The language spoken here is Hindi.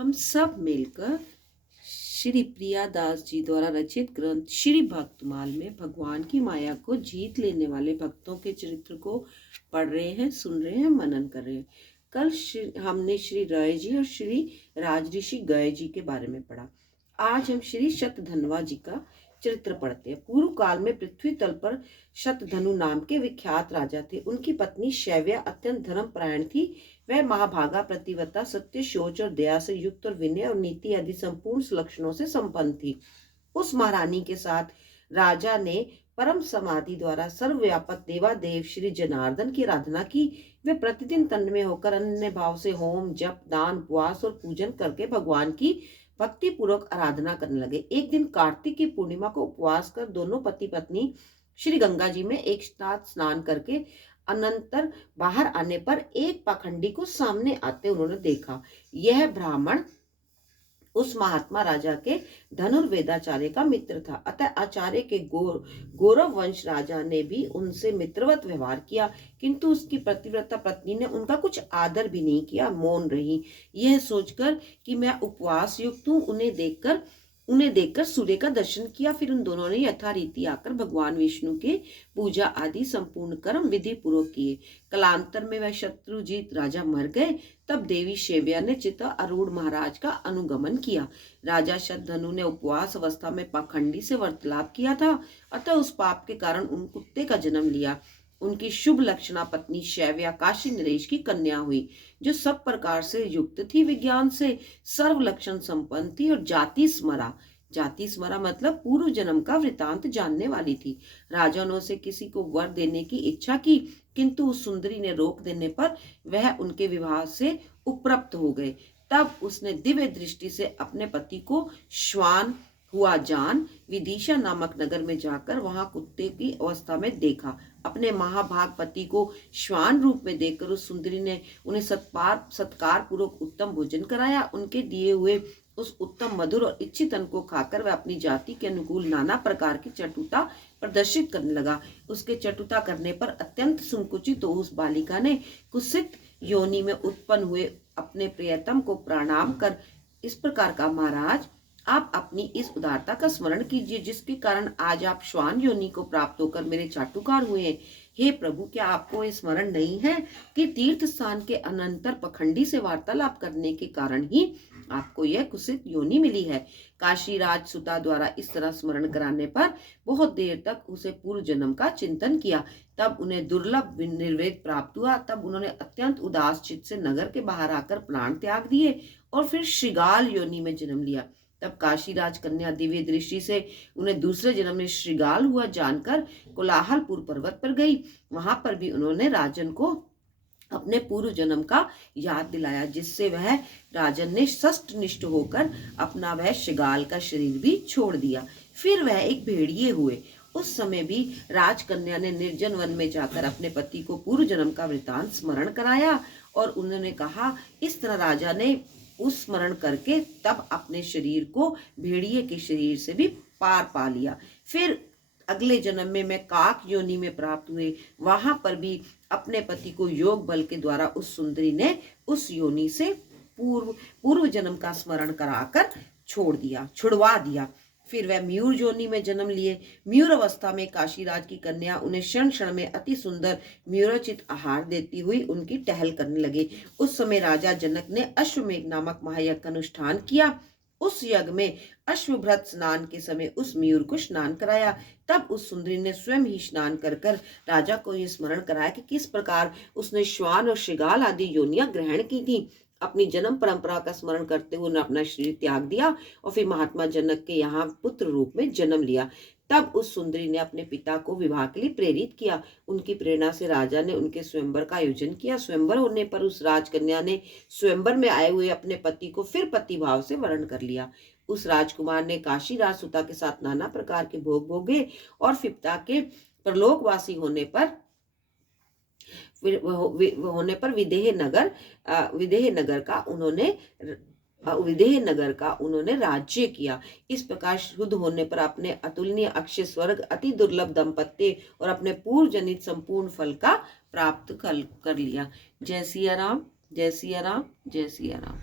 हम सब मिलकर श्री प्रियादास जी द्वारा रचित ग्रंथ श्री भक्तमाल में भगवान की माया को जीत लेने वाले भक्तों के चरित्र को पढ़ रहे हैं, सुन रहे हैं, मनन कर रहे हैं। कल हमने श्री राय जी और श्री राजऋषि गय जी के बारे में पढ़ा। आज हम श्री शतधन्वा जी का चरित्र पढ़ते हैं। पूर्व काल में पृथ्वी तल पर शतधनु नाम के विख्यात राजा थे। उनकी पत्नी शैव्या अत्यंत धर्मपरायण थी। वह महाभागा, प्रतिव्रता, सत्य, शौच और दया से युक्त और विनय और नीति आदि संपूर्ण लक्षणों से संपन्न थी। उस महारानी के साथ राजा ने परम समाधि द्वारा सर्वव्यापक देवादेव श्री जनार्दन की आराधना की। वे प्रतिदिन तन में होकर अन्य भाव से होम, जप, दान, उपवास और पूजन करके भगवान की भक्ति पूर्वक आराधना करने लगे। एक दिन कार्तिक की पूर्णिमा को उपवास कर दोनों पति पत्नी श्री गंगा जी में एक साथ स्नान करके अनंतर बाहर आने पर एक पाखंडी को सामने आते उन्होंने देखा। यह ब्राह्मण उस महात्मा राजा के धनुर्वेदाचार्य का मित्र था। अतः आचार्य के गौरव वंश राजा ने भी उनसे मित्रवत व्यवहार किया, किंतु उसकी प्रतिव्रता पत्नी ने उनका कुछ आदर भी नहीं किया, मौन रही। यह सोचकर कि मैं उपवास युक्त हूँ, उन्हें देखकर सूर्य का दर्शन किया। फिर उन दोनों ने यथारीति आकर भगवान विष्णु के पूजा आदि संपूर्ण कर्म विधि पूर्वक किए। कालांतर में वह शत्रुजीत राजा मर गए। तब देवी शैव्या ने चिता आरूढ़ महाराज का अनुगमन किया। राजा शतधनु ने उपवास अवस्था में पाखंडी से वार्तालाप किया था, अतः उस पाप के कारण उन कुत्ते का जन्म लिया। उनकी शुभ लक्षणा पत्नी शैव्या काशी नरेश की कन्या हुई, जो सब प्रकार से युक्त थी, विज्ञान से सर्व लक्षण संपन्न थी और जाति स्मरा मतलब पूर्व जन्म का वृतांत जानने वाली थी। राजा ने उसे किसी को वर देने की इच्छा की, किंतु उस सुंदरी ने रोक देने पर वह उनके विवाह से उपरक्त हो गए। तब उसने दिव्य दृष्टि से अपने पति को श्वान हुआ जान विदिशा नामक नगर में जाकर वहां कुत्ते की अवस्था में देखा। अपने महाभाग पति को श्वान रूप में देखकर उस सुंदरी ने उन्हें सत्कार पूर्वक उत्तम भोजन कराया। उनके दिए हुए उस उत्तम मधुर और इच्छित अन्न को खाकर वह अपनी जाति के अनुकूल नाना प्रकार की चटुता प्रदर्शित करने लगा। उसके चटुता करने पर अत्यंत संकुचित तो उस बालिका ने कुत्सित योनि में उत्पन्न हुए अपने प्रियतम को प्रणाम कर इस प्रकार का, महाराज, आप अपनी इस उदारता का स्मरण कीजिए, जिसके कारण आज आप श्वान योनि को प्राप्त होकर मेरे चाटुकार हुए हैं। हे प्रभु, क्या आपको ये स्मरण नहीं है कि तीर्थ स्थान के अनंतर पखंडी से वार्तालाप करने के कारण ही आपको यह कुत्सित योनि मिली है। काशी राज सुता द्वारा इस तरह स्मरण कराने पर बहुत देर तक उसे पूर्व जन्म का चिंतन किया। तब उन्हें दुर्लभ निर्वेद प्राप्त हुआ। तब उन्होंने अत्यंत उदास चित्त से नगर के बाहर आकर प्राण त्याग दिए और फिर श्रृगाल योनि में जन्म लिया। तब काशी राज कन्या दिव्य दृष्टि से उन्हें दूसरे जन्म में श्रृगाल हुआ जानकर कोलाहलपुर पर्वत पर गई। वहां पर भी उन्होंने राजन को अपने पूर्व जन्म का याद दिलाया, जिससे वह राजन ने सष्टनिष्ठ होकर अपना वह श्रृगाल का शरीर भी छोड़ दिया। फिर वह एक भेड़िए हुए। उस समय भी राजकन्या ने निर्जन वन में जाकर अपने पति को पूर्व जन्म का वृतांत स्मरण कराया और उन्होंने कहा, इस तरह राजा ने उस स्मरण करके तब अपने शरीर को भेड़िए के शरीर से भी पार पा लिया। फिर अगले जन्म में मैं काक योनि में प्राप्त हुए। वहां पर भी अपने पति को योग बल के द्वारा उस सुंदरी ने उस योनि से पूर्व जन्म का स्मरण कराकर छुड़वा दिया। फिर वह मयूर योनि में जन्म लिए। मयूर अवस्था में काशीराज की कन्या उन्हें क्षण क्षण में अति सुंदर मयूरोचित आहार देती हुई उनकी टहल करने लगे। उस समय राजा जनक ने अश्वमेघ नामक महायज्ञ का अनुष्ठान किया। उस यज्ञ में अश्वभ्रत स्नान के समय उस मयूर को स्नान कराया। तब उस सुंदरी ने स्वयं ही स्नान कर राजा को यह स्मरण कराया कि किस प्रकार उसने श्वान और श्रृगाल आदि योनियां ग्रहण की थी। अपनी जन्म परंपरा का स्मरण करते हुए उन्होंने अपना शरीर त्याग दिया और फिर महात्मा जनक के यहाँ पुत्र रूप में जन्म लिया। तब उस सुंदरी ने अपने पिता को विवाह के लिए प्रेरित किया। उनकी प्रेरणा से राजा ने उनके स्वयंवर का आयोजन किया। स्वयंवर होने पर उस राजकन्या ने स्वयंवर में आए हुए अपने पति को फिर पति भाव से वरण कर लिया। उस राजकुमार ने काशी राज सुता के साथ नाना प्रकार के भोग भोगे और फिर पिता के परलोकवासी होने पर विदेह नगर का उन्होंने राज्य किया। इस प्रकार शुद्ध होने पर अपने अतुलनीय अक्षय स्वर्ग, अति दुर्लभ दंपत्ति और अपने पूर्व जनित संपूर्ण फल का प्राप्त कर लिया। जय सिया राम, जय सिया राम, जय सिया राम।